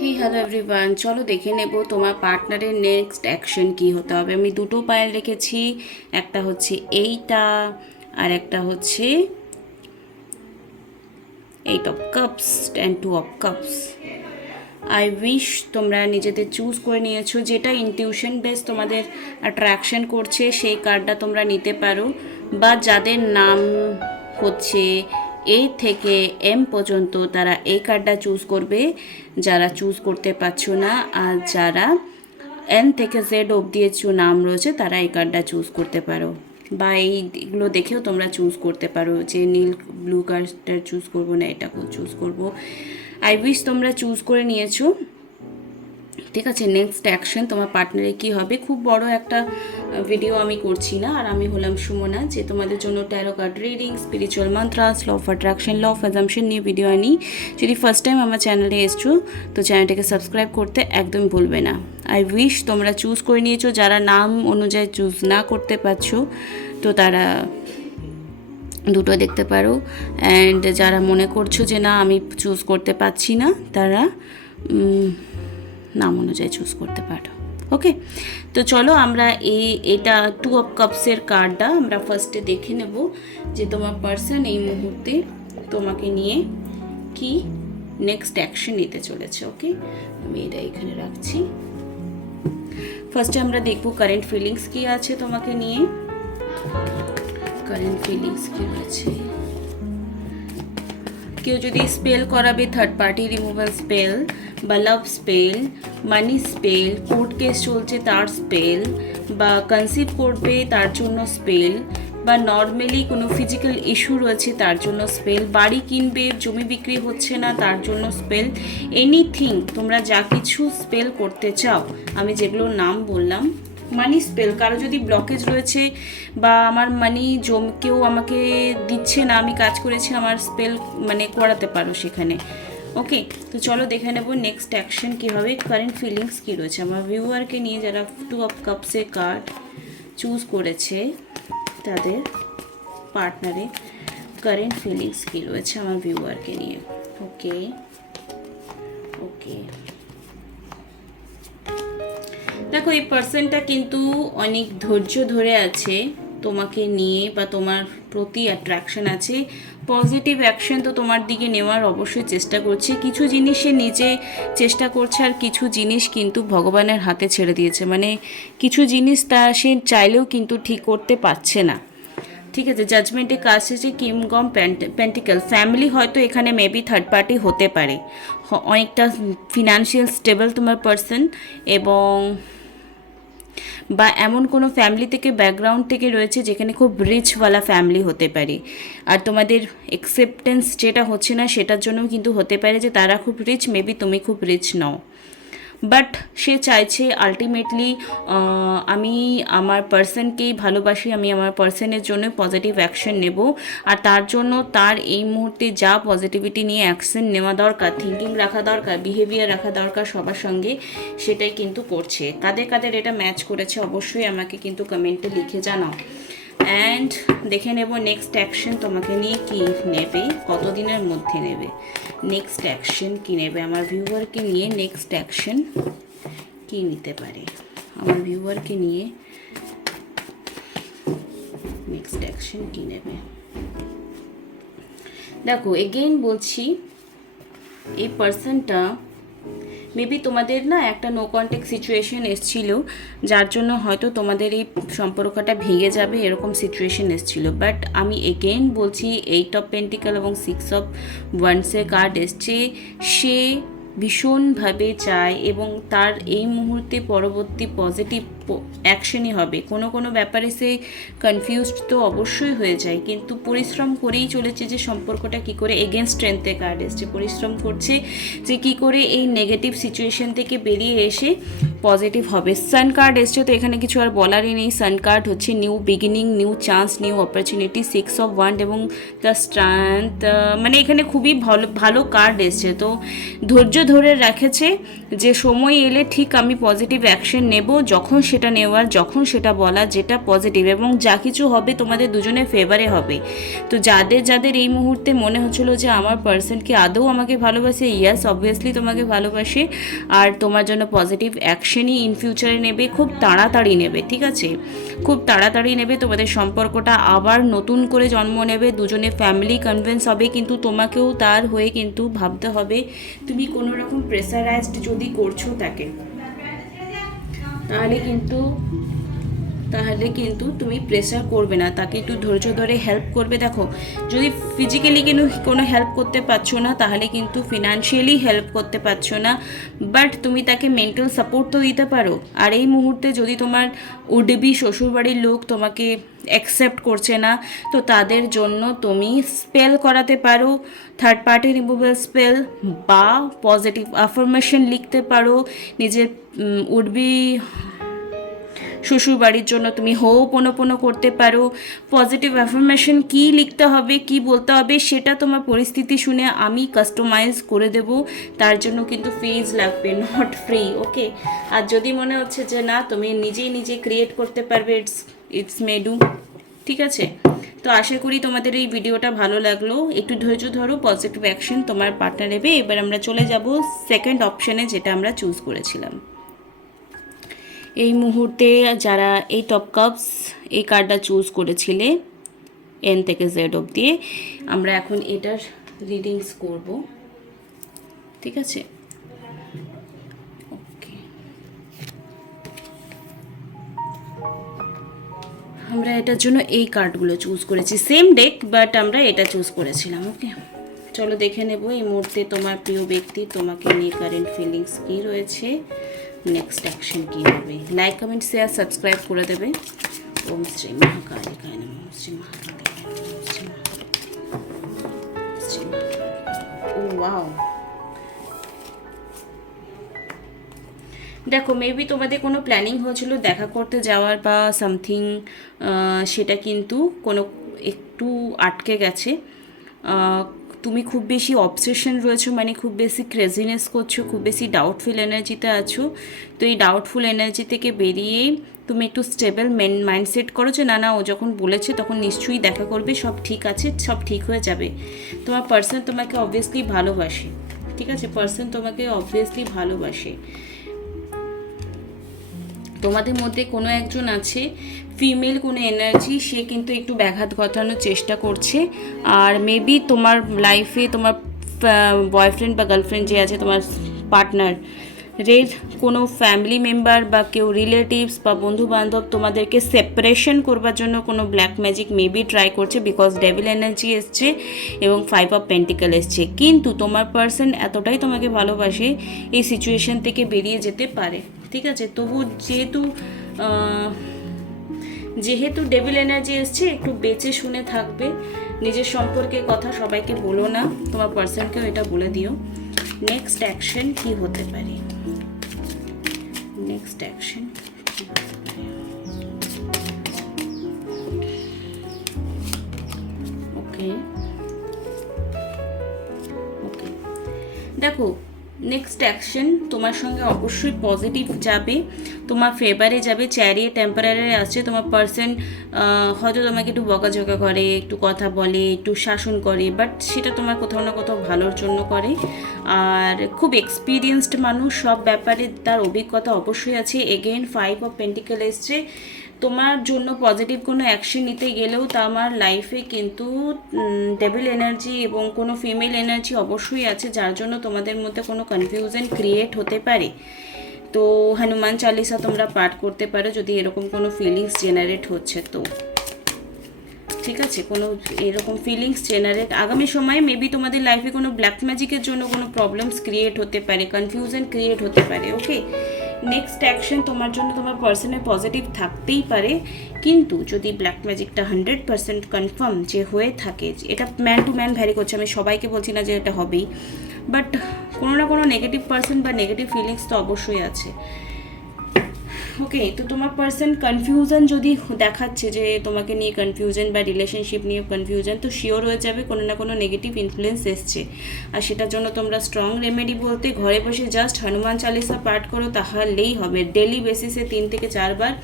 হি hello everyone, চলো দেখে নেব তোমার পার্টনারের নেক্সট অ্যাকশন কি হতে হবে। আমি দুটো পায়েল রেখেছি, একটা হচ্ছে এইটা আর একটা হচ্ছে eight of cups and two of cups. I wish তোমরা নিজেদের চুজ করে নিয়েছো, যেটা ইনটিউশন বেস তোমাদের অ্যাট্রাকশন করছে সেই কার্ডটা তোমরা নিতে পারো, বা যাদের নাম হচ্ছে এ থেকে এম পর্যন্ত তারা এই কার্ডটা চুজ করবে, যারা চুজ করতে পারছো না আর যারা এন থেকে জেড অবধি নাম রয়েছে তারা এই কার্ডটা চুজ করতে পারো, বা এইগুলো দেখেও তোমরা চুজ করতে পারো যে নীল ব্লু কার্ডটা চুজ করবো না এটাকেও চুজ করবো। আই উইশ তোমরা চুজ করে নিয়েছো। ঠিক আছে, নেক্সট অ্যাকশন তোমার পার্টনারে কি হবে। খুব বড় একটা ভিডিও আমি করছি না, আর আমি হলাম সুমনা, যে তোমাদের জন্য tarot card reading, spiritual mantras, law of attraction, law of assumption নিয়ে ভিডিও আনি। যদি ফার্স্ট টাইম আমার চ্যানেলে এসছো তো চ্যানেলটাকে সাবস্ক্রাইব করতে একদম ভুলবে না। আই উইশ তোমরা চুজ করে নিয়েছো, যারা নাম অনুযায়ী চুজ না করতে পারছো তো তারা দুটো দেখতে পারো, অ্যান্ড যারা মনে করছো যে না আমি চুজ করতে পারছি না তারা নাম অনুযায়ী চুজ করতে পারো। ওকে, তো চলো আমরা এটা টু অফ কাপসের কার্ডটা আমরা ফার্স্টে দেখে নেব যে তোমার পার্সন এই মুহূর্তে তোমাকে নিয়ে কি নেক্সট অ্যাকশন নিতে চলেছে। ওকে, আমি এটা এখানে রাখছি। ফার্স্টে আমরা দেখব কারেন্ট ফিলিংস কি আছে তোমাকে নিয়ে। কারেন্ট ফিলিংস কি রয়েছে। কেউ যদি স্পেল করাবে, থার্ড পার্টি রিমুভাল স্পেল বা লাভ স্পেল, মানি স্পেল, কোর্ট কেস চলছে তার স্পেল, বা কনসিভ করবে তার জন্য স্পেল, বা নর্মালি কোনো ফিজিক্যাল ইস্যু রয়েছে তার জন্য স্পেল, বাড়ি কিনবে জমি বিক্রি হচ্ছে না তার জন্য স্পেল, এনিথিং তোমরা যা কিছু স্পেল করতে চাও, আমি যেগুলো নাম বললাম। মানি স্পেল, কারো যদি ব্লকেজ রয়েছে বা আমার মানি কেউ আমাকে দিচ্ছে না, আমি কাজ করেছি, আমার স্পেল মানে করাতে পারো সেখানে। ওকে, তো চলো দেখে নেব নেক্সট অ্যাকশন কী হবে, কারেন্ট ফিলিংস কী রয়েছে আমার ভিউয়ারকে নিয়ে, যারা টু অফ কাপসে কার্ড চুজ করেছে তাদের পার্টনারে কারেন্ট ফিলিংস কী রয়েছে আমার ভিউয়ারকে নিয়ে। ওকে ওকে, দেখো এই পার্সনটা কিন্তু অনেক ধৈর্য ধরে আছে তোমাকে নিয়ে, বা তোমার প্রতি অ্যাট্রাকশন আছে, পজিটিভ অ্যাকশন তো তোমার দিকে নেওয়ার অবশ্যই চেষ্টা করছে। কিছু জিনিস সে নিজে চেষ্টা করছে আর কিছু জিনিস কিন্তু ভগবানের হাতে ছেড়ে দিয়েছে, মানে কিছু জিনিস তা সে চাইলেও কিন্তু ঠিক করতে পারছে না। ঠিক আছে, জাজমেন্টে কাজ এসেছে কিংগম পেন্টিক্যাল, ফ্যামিলি হয়তো এখানে মেবি থার্ড পার্টি হতে পারে, অনেকটা ফিনান্সিয়াল স্টেবল তোমার পার্সন, এবং বা এমন কোনো ফ্যামিলি থেকে ব্যাকগ্রাউন্ড থেকে রয়েছে যেখানে খুব রিচওয়ালা ফ্যামিলি হতে পারে, আর তোমাদের অ্যাকসেপ্টেন্স যেটা হচ্ছে না সেটার জন্যও কিন্তু হতে পারে যে তারা খুব রিচ, মেবি তুমি খুব রিচ নও, বাট সে চাইছে আলটিমেটলি আমি আমার পার্সনকেই ভালোবাসি, আমি আমার পার্সনের জন্য পজিটিভ অ্যাকশন নেব, আর তার জন্য তার এই মুহূর্তে যা পজিটিভিটি নিয়ে অ্যাকশন নেওয়া দরকার, থিঙ্কিং রাখা দরকার, বিহেভিয়ার রাখা দরকার সবার সঙ্গে, সেটাই কিন্তু করছে। কাদের কাদের এটা ম্যাচ করেছে অবশ্যই আমাকে কিন্তু কমেন্টে লিখে জানাও। অ্যান্ড দেখে নেব নেক্সট অ্যাকশন তোমাকে নিয়ে কি নেবে, কতদিনের মধ্যে নেবে, নেক্সট অ্যাকশন কি নেবে আমার ভিউয়ারকে নিয়ে, নেক্সট অ্যাকশন কি নিতে পারে আমার ভিউয়ারকে নিয়ে, নেক্সট অ্যাকশন কি নেবে। দেখো এগেইন বলছি, এই পার্সনটা মেবি তোমাদের না একটা নো কন্ট্যাক্ট সিচুয়েশন এসেছিল, যার জন্য হয়তো তোমাদের এই সম্পর্কটা ভেঙে যাবে এরকম সিচুয়েশন এসেছিল, বাট আমি এগেইন বলছি এইট অফ পেন্টিক্যাল এবং সিক্স অফ ওয়ান্সের কার্ড এসছে, সে ভীষণভাবে চায় এবং তার এই মুহূর্তে পরবর্তী পজিটিভ অ্যাকশনই হবে। কোনো কোনো ব্যাপারে সে কনফিউজড তো অবশ্যই হয়ে যায়, কিন্তু পরিশ্রম করেই চলেছে যে সম্পর্কটা কী করে, এগেনস্ট স্ট্রেংথে কার্ড এসছে, পরিশ্রম করছে যে কী করে এই নেগেটিভ সিচুয়েশন থেকে বেরিয়ে এসে পজিটিভ হবে। সান কার্ড এসছে, তো এখানে কিছু আর বলারই নেই। সান কার্ড হচ্ছে new beginning, new chance, new opportunity, six of wand এবং দ্য স্ট্রেংথ, মানে এখানে খুবই ভালো ভালো কার্ড এসছে। তো ধৈর্য ধরে রেখেছে যে সময় এলে ঠিক আমি পজিটিভ অ্যাকশন নেব, যখন সেটা নেওয়ার, যখন সেটা বলা, যেটা পজিটিভ, এবং যা কিছু হবে তোমাদের দুজনের ফেভারে হবে। তো যাদের যাদের এই মুহূর্তে মনে হচ্ছিলো যে আমার পার্সন কি আদৌ আমাকে ভালোবাসে, ইয়াস অবভিয়াসলি তোমাকে ভালোবাসে, আর তোমার জন্য পজিটিভ অ্যাকশনই ইন ফিউচারে নেবে, খুব তাড়াতাড়ি নেবে, ঠিক আছে, খুব তাড়াতাড়ি নেবে। তোমাদের সম্পর্কটা আবার নতুন করে জন্ম নেবে, দুজনে ফ্যামিলি কনভিন্স হবে, কিন্তু তোমাকেও তার হয়ে কিন্তু ভাবতে হবে। তুমি কোনো রকম প্রেসারাইজড যদি করছো তাকে, তাহলে কিন্তু তুমি প্রেসার করবে না, তাকে একটু ধৈর্য ধরে হেল্প করবে। দেখো, যদি ফিজিক্যালি কোনো হেল্প করতে পারছো না, তাহলে কিন্তু ফিনান্সিয়ালি হেল্প করতে পারছো না, বাট তুমি তাকে মেন্টাল সাপোর্ট তো দিতে পারো। আর এই মুহূর্তে যদি তোমার উডবি শ্বশুরবাড়ির লোক তোমাকে অ্যাকসেপ্ট করছে না, তো তাদের জন্য তুমি স্পেল করাতে পারো, থার্ড পার্টি রিমুভাল স্পেল, বা পজিটিভ আফার্মেশন লিখতে পারো নিজের উডবি শ্বশুর বাড়ির জন্য। তুমি হোপোনোপোনো করতে পারো। পজিটিভ অ্যাফার্মেশন কী লিখতে হবে, কি বলতে হবে, সেটা তোমার পরিস্থিতি শুনে আমি কাস্টমাইজ করে দেব, তার জন্য কিন্তু ফিজ লাগবে, নট ফ্রি, ওকে। আর যদি মনে হচ্ছে যে না তুমি নিজে ক্রিয়েট করতে পারবে, ইটস মেডু, ঠিক আছে। তো আশা করি তোমাদের এই ভিডিওটা ভালো লাগলো। একটু ধৈর্য ধরো, পজিটিভ অ্যাকশন তোমার পার্টনার নেবে। এবার আমরা চলে যাব সেকেন্ড অপশানে, যেটা আমরা চুজ করেছিলাম। এই মুহূর্তে যারা এই টপ কাপস এই কার্ডটা চুজ করেছিলে এন থেকে জেড অবধি, আমরা এখন এটার রিডিংস করব, ঠিক আছে। ওকে, আমরা এটার জন্য এই কার্ডগুলো চুজ করেছি, সেম ডেক বাট আমরা এটা চুজ করেছিলাম। ওকে, চলো দেখে নেব এই মুহূর্তে তোমার প্রিয় ব্যক্তি তোমাকে নিয়ে কারেন্ট ফিলিংস কী রয়েছে, নেক্সট অ্যাকশন কী হবে। লাইক কমেন্ট শেয়ার সাবস্ক্রাইব করে দেবে। ওম শ্রী মহাকালিকায় নমঃ, ওম শ্রী মহাকালিকায় নমঃ, ওম শ্রী ও ওয়াও। দেখো, মেবি তোমাদের কোনো প্ল্যানিং হয়েছিল দেখা করতে যাওয়ার বা সামথিং, সেটা কিন্তু কোনো একটু আটকে গেছে। তুমি খুব বেশি অবসেশন রয়েছো, মানে খুব বেশি ক্রেজিনেস করছো, খুব বেশি ডাউটফুল এনার্জিতে আছো। তো এই ডাউটফুল এনার্জি থেকে বেরিয়ে তুমি একটু স্টেবল মাইন্ডসেট করো যে না ও যখন বলেছে তখন নিশ্চয়ই দেখা করবে, সব ঠিক আছে, সব ঠিক হয়ে যাবে। তোমার পার্সন তোমাকে অবভিয়াসলি ভালোবাসে, ঠিক আছে, পার্সন তোমাকে অবভিয়াসলি ভালোবাসে। তোমাদের মধ্যে কোনো একজন আছে ফিমেল কোনো এনার্জি, সে কিন্তু একটু ব্যাঘাত ঘটানোর চেষ্টা করছে। আর মেবি তোমার লাইফে তোমার বয়ফ্রেন্ড বা গার্লফ্রেন্ড যে আছে, তোমার পার্টনার রের কোনো ফ্যামিলি মেম্বার বা কেউ রিলেটিভস বা বন্ধু বান্ধব তোমাদেরকে সেপারেশন করবার জন্য কোনো ব্ল্যাক ম্যাজিক মেবি ট্রাই করছে, বিকজ ডেভিল এনার্জি এসছে এবং 5 অফ পেন্টিকেল এসছে। কিন্তু তোমার পার্সন এতটাই তোমাকে ভালোবাসে, এই সিচুয়েশন থেকে বেরিয়ে যেতে পারে, ঠিক আছে। তবু যেহেতু ডেভিল এনার্জি এসছে, একটু বেঁচে শুনে থাকবে, নিজের সম্পর্কে কথা সবাইকে বলো না, তোমার পার্সনকেও এটা বলে দিও। নেক্সট অ্যাকশন কি হতে পারে, নেক্সট অ্যাকশন কি হতে পারে। ওকে ওকে, দেখো নেক্সট অ্যাকশন তোমার সঙ্গে অবশ্যই পজিটিভ যাবে, তোমার ফেভারে যাবে। চ্যারিয়ে টেম্পারারি আসছে, তোমার পার্সন হয়তো তোমাকে একটু বকাঝকা করে, একটু কথা বলে, একটু শাসন করে, বাট সেটা তোমার কোথাও না কোথাও ভালোর জন্য করে। আর খুব এক্সপিরিয়েন্সড মানুষ, সব ব্যাপারে তার অভিজ্ঞতা অবশ্যই আছে। এগেইন 5 অফ পেন্টিকেল এসছে, তোমার জন্য পজিটিভ কোনো অ্যাকশন নিতে গেলেও তা আমার লাইফে কিন্তু ডেভিল এনার্জি এবং কোনো ফিমেল এনার্জি অবশ্যই আছে, যার জন্য তোমাদের মধ্যে কোনো কনফিউশন ক্রিয়েট হতে পারে। তো হনুমান চালিসা তোমরা পাঠ করতে পারো যদি এরকম কোনো ফিলিংস জেনারেট হচ্ছে, তো ঠিক আছে, কোনো এরকম ফিলিংস জেনারেট আগামী সময়ে মেবি তোমাদের লাইফে কোনো ব্ল্যাক ম্যাজিকের জন্য কোনো প্রবলেমস ক্রিয়েট হতে পারে, কনফিউশন ক্রিয়েট হতে পারে। ওকে, নেক্সট অ্যাকশন তোমার জন্য তোমার পার্সনের পজিটিভ থাকতেই পারে, কিন্তু যদি ব্ল্যাক ম্যাজিকটা 100% কনফার্ম যে হয়ে থাকে, এটা ম্যান টু ম্যান ভ্যারি করছে, আমি সবাইকে বলছি না যে এটা হবেই, বাট কোনো না কোনো নেগেটিভ পার্সন বা নেগেটিভ ফিলিংস তো অবশ্যই আছে। ওকে, তো তোমার পার্সন কনফিউশন যদি দেখাচ্ছে যে তোমাকে নিয়ে কনফিউশন বা রিলেশনশিপ নিয়ে কনফিউশন, তো শিওর হয়ে যাবে কোনো না কোনো নেগেটিভ ইনফ্লুয়েন্স এসছে। আর সেটার জন্য তোমরা স্ট্রং রেমেডি বলতে ঘরে বসে জাস্ট হনুমান চালিসা পাঠ করো, তাহলেই হবে। ডেলি বেসিসে 3 থেকে 4 বার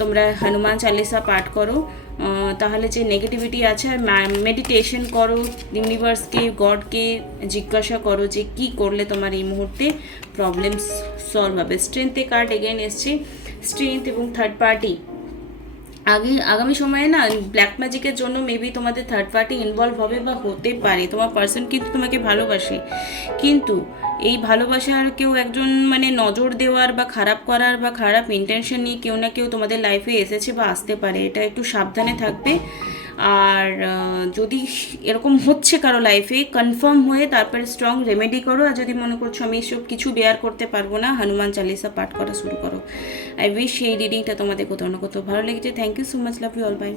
তোমরা হনুমান চালিসা পাঠ করো, তাহলে যে নেগেটিভিটি আছে, আর মেডিটেশন করো, ইউনিভার্সকে গডকে জিজ্ঞাসা করো যে কি করলে তোমার এই মুহূর্তে প্রবলেম সলভ হবে। স্ট্রেংথে কার্ড এগেন এসছে, স্ট্রেংথ এবং থার্ড পার্টি। আগামী সময়ে না ব্ল্যাক ম্যাজিকের জন্য মেবি তোমাদের থার্ড পার্টি ইনভলভ হবে বা হতে পারে। তোমার পার্সন কিন্তু তোমাকে ভালোবাসে, কিন্তু এই ভালোবাসার কেউ একজন মানে নজর দেওয়ার বা খারাপ করার বা খারাপ ইন্টেনশন নিয়ে কেউ না কেউ তোমাদের লাইফে এসেছে বা আসতে পারে, এটা একটু সাবধানে থাকবে। আর যদি এরকম হচ্ছে কারো লাইফে, কনফার্ম হয়ে তারপরে স্ট্রং রেমেডি করো। আর যদি মনে করছো আমি এসব কিছু বেয়ার করতে পারবো না, হনুমান চালিসা পাঠ করা শুরু করো। আই উইশ এই রিডিংটা তোমাদের কোথাও না কোথাও ভালো লেগেছে। Thank you so much, love you all, by.